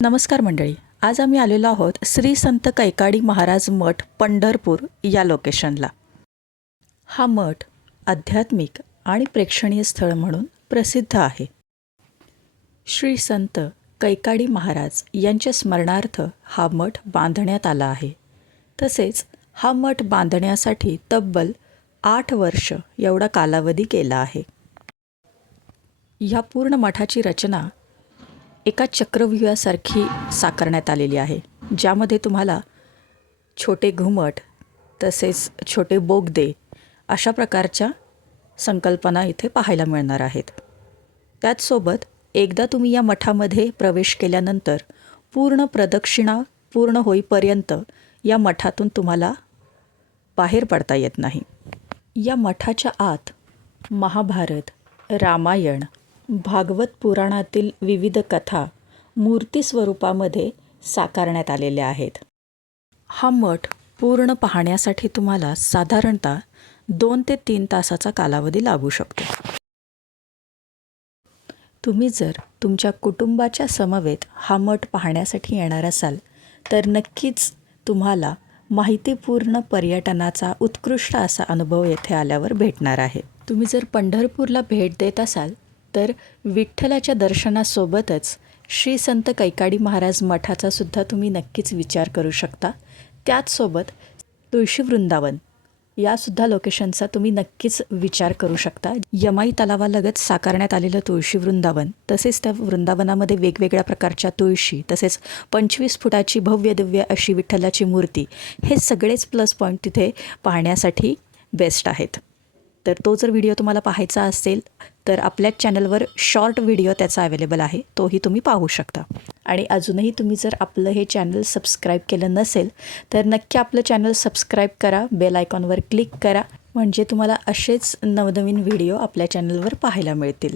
नमस्कार मंडळी, आज आम्ही आलेलो आहोत श्री संत कैकाडी महाराज मठ पंढरपूर या लोकेशनला. हा मठ आध्यात्मिक आणि प्रेक्षणीय स्थळ म्हणून प्रसिद्ध आहे. श्री संत कैकाडी महाराज यांच्या स्मरणार्थ हा मठ बांधण्यात आला आहे. तसेच हा मठ बांधण्यासाठी तब्बल 8 वर्ष एवढा कालावधी गेला आहे. ह्या पूर्ण मठाची रचना एका चक्रव्यूहासारखी साकारण्यात आलेली आहे, ज्यामध्ये तुम्हाला छोटे घुमट तसेच छोटे बोगदे अशा प्रकारच्या संकल्पना इथे पाहायला मिळणार आहेत. त्याचसोबत एकदा तुम्ही या मठामध्ये प्रवेश केल्यानंतर पूर्ण प्रदक्षिणा पूर्ण होईपर्यंत या मठातून तुम्हाला बाहेर पडता येत नाही. या मठाच्या आत महाभारत, रामायण, भागवत पुराणातील विविध कथा मूर्ती स्वरूपामध्ये साकारण्यात आलेल्या आहेत. हा मठ पूर्ण पाहण्यासाठी तुम्हाला साधारणतः 2 ते 3 तासाचा कालावधी लागू शकतो. तुम्ही जर तुमच्या कुटुंबाच्या समवेत हा मठ पाहण्यासाठी येणार असाल तर नक्कीच तुम्हाला माहितीपूर्ण पर्यटनाचा उत्कृष्ट असा अनुभव येथे आल्यावर भेटणार आहे. तुम्ही जर पंढरपूरला भेट देत असाल तर विठ्ठलाच्या दर्शनासोबतच श्री संत कैकाडी महाराज मठाचा सुद्धा तुम्ही नक्कीच विचार करू शकता. त्याचसोबत तुळशी वृंदावन यासुद्धा लोकेशनचा तुम्ही नक्कीच विचार करू शकता. यमाई तलावालगत साकारण्यात आलेलं तुळशी वृंदावन, तसेच त्या वृंदावनामध्ये वेगवेगळ्या प्रकारच्या तुळशी, तसेच 25 फुटाची भव्य दिव्य अशी विठ्ठलाची मूर्ती, हे सगळेच प्लस पॉईंट तिथे पाहण्यासाठी बेस्ट आहेत. तर तो जर व्हिडिओ तुम्हाला पाहायचा असेल तर आपल्याच चॅनलवर शॉर्ट व्हिडिओ त्याचा अवेलेबल आहे, तोही तुम्ही पाहू शकता. आणि अजूनही तुम्ही जर आपलं हे चॅनल सबस्क्राईब केलं नसेल तर नक्की आपलं चॅनल सबस्क्राईब करा, बेल आयकॉनवर क्लिक करा, म्हणजे तुम्हाला असेच नवनवीन व्हिडिओ आपल्या चॅनलवर पाहायला मिळतील.